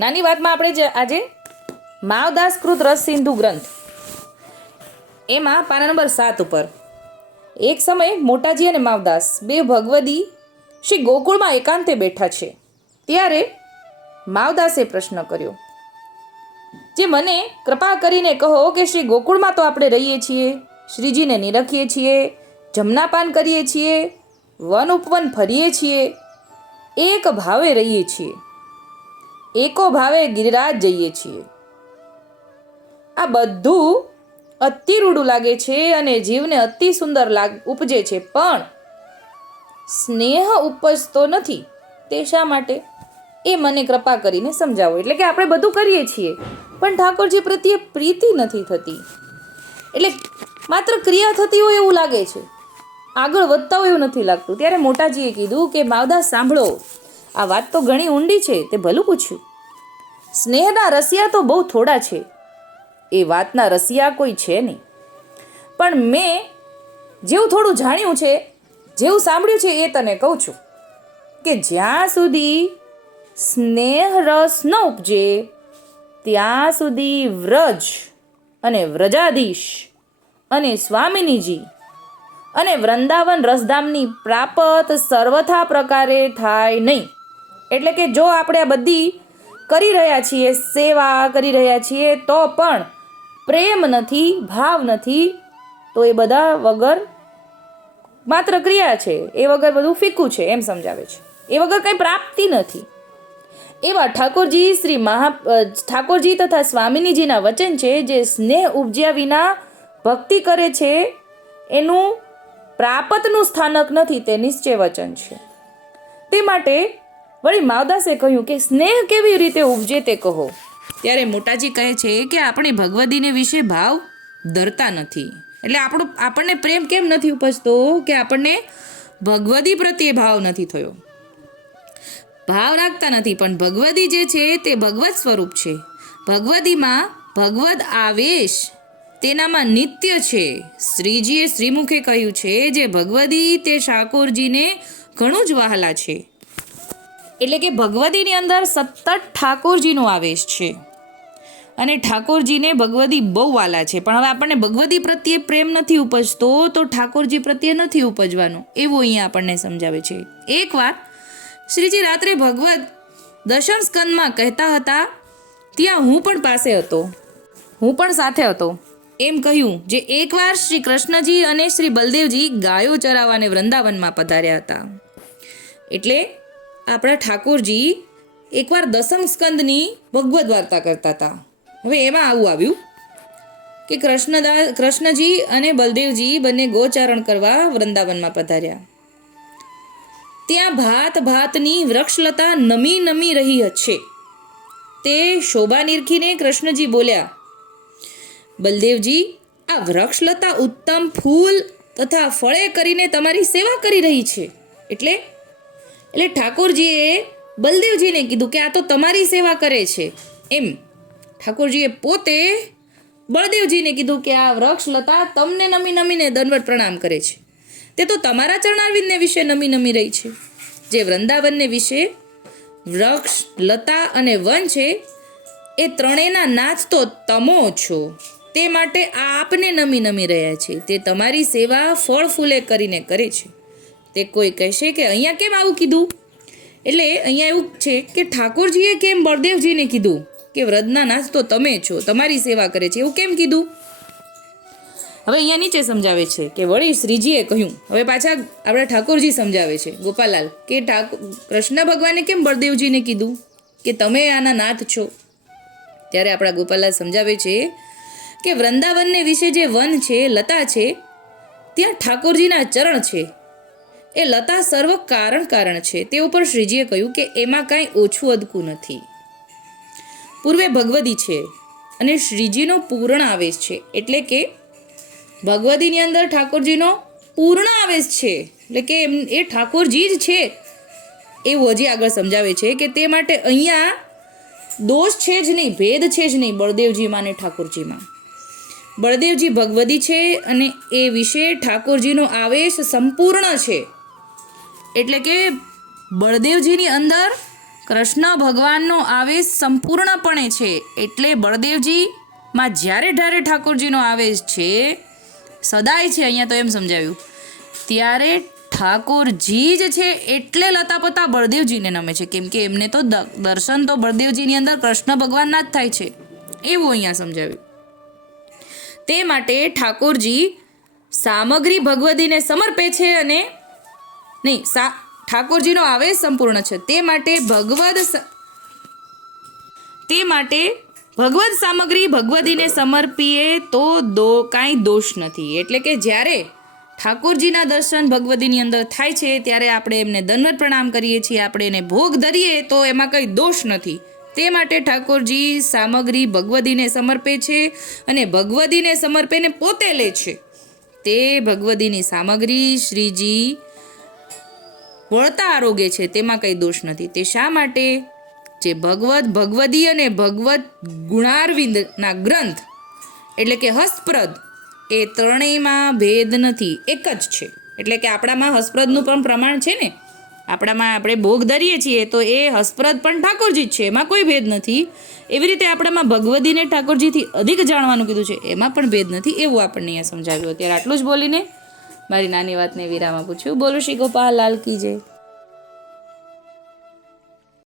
નાની વાતમાં આપણે આજે માવદાસ કૃત રસ સિંધુ ગ્રંથ એમાં પાના નંબર 7 ઉપર એક સમયે મોટાજી અને માવદાસ બે ભગવદી શ્રી ગોકુળમાં એકાંતે બેઠા છે. ત્યારે માવદાસે પ્રશ્ન કર્યો, જે મને કૃપા કરીને કહો કે શ્રી ગોકુળમાં તો આપણે રહીએ છીએ, શ્રીજીને નિરખીએ છીએ, જમનાપાન કરીએ છીએ, વન ઉપવન ફરીએ છીએ, એક ભાવે રહીએ છીએ, એકો ભાવે ગિરિરાજ જઈએ છીએ. આ બધું અતિ રૂડું લાગે છે અને જીવને અતિ સુંદર ઉપજે છે, પણ સ્નેહ ઉપજતો નથી. તે શા માટે? એ મને કૃપા કરીને સમજાવો. એટલે કે આપણે બધું કરીએ છીએ પણ ઠાકોરજી પ્રત્યે પ્રીતિ નથી થતી. એટલે માત્ર ક્રિયા થતી હોય એવું લાગે છે, આગળ વધતા હોય એવું નથી લાગતું. ત્યારે મોટાજીએ કીધું કે માવદાસ સાંભળો, આ વાત તો ઘણી ઊંડી છે. તે ભલું પૂછ્યું. સ્નેહના રસિયા તો બહુ થોડા છે, એ વાતના રસિયા કોઈ છે નહીં. પણ મેં જેવું થોડું જાણ્યું છે, જેવું સાંભળ્યું છે, એ તને કહું છું કે જ્યાં સુધી સ્નેહ રસ ન ઉપજે ત્યાં સુધી વ્રજ અને વ્રજાધીશ અને સ્વામિનીજી અને વૃંદાવન રસધામની પ્રાપ્ત સર્વથા પ્રકારે થાય નહીં. એટલે કે જો આપણે આ બધી કરી રહ્યા છીએ, સેવા કરી રહ્યા છીએ, તો પણ પ્રેમ નથી, ભાવ નથી, તો એ બધા વગર માત્ર ક્રિયા છે, એ વગર બધું ફીકું છે એમ સમજાવે છે. એ વગર કંઈ પ્રાપ્તિ નથી. એવા ઠાકોરજી તથા સ્વામિનીજીના વચન છે, જે સ્નેહ ઉપજ્યા વિના ભક્તિ કરે છે એનું પ્રાપતનું સ્થાનક નથી, તે નિશ્ચય વચન છે. તે માટે વળી માવદાસે કહ્યું કે સ્નેહ કેવી રીતે ઉપજે તે કહો. ત્યારે મોટાજી કહે છે કે આપણે ભગવદીને વિશે ભાવ ધરતા નથી. એટલે આપણને પ્રેમ કેમ નથી ઉપજતો? કે આપણને ભગવદી પ્રત્યે ભાવ નથી થયો, ભાવ રાખતા નથી. પણ ભગવદી જે છે તે ભગવત સ્વરૂપ છે. ભગવદીમાં ભગવદ આવેશ તેનામાં નિત્ય છે. શ્રીજીએ શ્રીમુખે કહ્યું છે, જે ભગવદી તે ઠાકોરજીને ઘણું જ વહાલા છે. એટલે કે ભગવદીની અંદર સતત ઠાકોરજીનો આવેશ છે અને ઠાકોરજીને ભગવદી બહુ વાલા છે. પણ હવે આપણને ભગવદી પ્રત્યે પ્રેમ નથી ઉપજતો, તો ઠાકોરજી પ્રત્યે નથી ઉપજવાનો, એવું અહીંયા આપણને સમજાવે છે. એકવાર શ્રીજી રાત્રે ભગવદ દશમ સ્કંદમાં કહેતા હતા, ત્યાં હું પણ પાસે હતો, હું પણ સાથે હતો એમ કહ્યું. જે એકવાર શ્રી કૃષ્ણજી અને શ્રી બલદેવજી ગાયો ચરાવવાને વૃંદાવનમાં પધાર્યા હતા. એટલે આપણા ઠાકોરજી એકવાર દસમ સ્કંદની ભગવદ વાર્તા કરતા હતા. હવે એમાં આવું આવ્યું કે કૃષ્ણજી અને બલદેવજી બંને ગોચારણ કરવા વૃંદાવનમાં પધાર્યા. ત્યાં ભાતની વૃક્ષલતા નમી નમી રહી છે. તે શોભા નિરખીને કૃષ્ણજી બોલ્યા, બલદેવજી, આ વૃક્ષલતા ઉત્તમ ફૂલ તથા ફળે કરીને તમારી સેવા કરી રહી છે. એટલે ઠાકોરજીએ બલદેવજીને કીધું કે આ તો તમારી સેવા કરે છે. એમ ઠાકોરજીએ પોતે બળદેવજીને કીધું કે આ વૃક્ષલતા તમને નમી નમીને દંડવત પ્રણામ કરે છે. તે તો તમારા ચરણારવિંદને વિશે નમી નમી રહી છે. જે વૃંદાવનને વિશે વૃક્ષ, લતા અને વન છે, એ ત્રણેયના નાથ તો તમો છો. તે માટે આ આપને નમી નમી રહ્યા છે. તે તમારી સેવા ફળ ફૂલે કરીને કરે છે. તે કોઈ કહેશે કે અહીંયા કેમ આવું કીધું? એટલે અહીંયા એવું છે કે ઠાકોરજીએ કેમ બળદેવજીને કીધું કે વ્રજના નાથ તો તમે છો, તમારી સેવા કરે છે, એવું કેમ કીધું? હવે અહીંયા નીચે સમજાવે છે કે વળી શ્રીજીએ કહ્યું. હવે પાછા આપણા ઠાકોરજી સમજાવે છે, ગોપાલાલ, કે કૃષ્ણ ભગવાને કેમ બળદેવજીને કીધું કે તમે આના નાથ છો? ત્યારે આપણા ગોપાલાલ સમજાવે છે કે વૃંદાવનને વિશે જે વન છે, લતા છે, ત્યાં ઠાકોરજીના ચરણ છે. એ લતા સર્વ કારણ છે. તે ઉપર શ્રીજીએ કહ્યું કે એમાં કાંઈ ઓછું અદકું નથી. પૂર્વે ભગવદી છે અને શ્રીજીનો પૂર્ણ આવેશ છે. એટલે કે ભગવદીની અંદર ઠાકોરજીનો પૂર્ણ આવેશ છે. એટલે કે એ ઠાકોરજી જ છે એવું હજી આગળ સમજાવે છે કે તે માટે અહીંયા દોષ છે જ નહીં, ભેદ છે જ નહીં બળદેવજીમાં અને ઠાકોરજીમાં. બળદેવજી ભગવદી છે અને એ વિશે ઠાકોરજીનો આવેશ સંપૂર્ણ છે. એટલે કે બળદેવજીની અંદર કૃષ્ણ ભગવાનનો આવેશ સંપૂર્ણપણે છે, એટલે બળદેવજીમાં જ્યારે જ્યારે ઠાકોરજીનો આવેશ છે, સદાય છે, અહીંયા તો એમ સમજાવ્યું, ત્યારે ઠાકોરજી જ છે એટલે લતાપતા બળદેવજીને નમે છે, કેમ કે એમને તો દર્શન તો બળદેવજીની અંદર કૃષ્ણ ભગવાનના જ થાય છે, એવું અહીંયા સમજાવ્યું. તે માટે ઠાકોરજી સામગ્રી ભગવદીને સમર્પે છે અને નહીં ઠાકોરજીનો આવેશ સંપૂર્ણ છે, તે માટે ભગવદ સામગ્રી ભગવદીને સમર્પીએ તો કાંઈ દોષ નથી. એટલે કે જ્યારે ઠાકોરજીના દર્શન ભગવદીની અંદર થાય છે ત્યારે આપણે એમને દંડવત પ્રણામ કરીએ છીએ, આપણે એને ભોગ ધરીએ તો એમાં કંઈ દોષ નથી. તે માટે ઠાકોરજી સામગ્રી ભગવદીને સમર્પે છે અને ભગવદીને સમર્પેને પોતે લે છે. તે ભગવદીની સામગ્રી શ્રીજી વળતા આરોગે છે, તેમાં કંઈ દોષ નથી. તે શા માટે? જે ભગવદી અને ભગવત ગુણારવિંદના ગ્રંથ એટલે કે હસ્તપ્રદ એ ત્રણેયમાં ભેદ નથી, એક જ છે. એટલે કે આપણામાં હસ્તપ્રદનું પણ પ્રમાણ છે ને, આપણામાં આપણે ભોગ ધરીએ છીએ તો એ હસ્તપ્રદ પણ ઠાકોરજી જ છે, એમાં કોઈ ભેદ નથી. એવી રીતે આપણામાં ભગવદીને ઠાકોરજીથી અધિક જાણવાનું કીધું છે, એમાં પણ ભેદ નથી, એવું આપણને અહીંયા સમજાવ્યું. અત્યારે આટલું જ બોલીને મારી નાની વાતને વિરામ આપું છું. બોલો શ્રી ગોપાલ લાલ કી જય.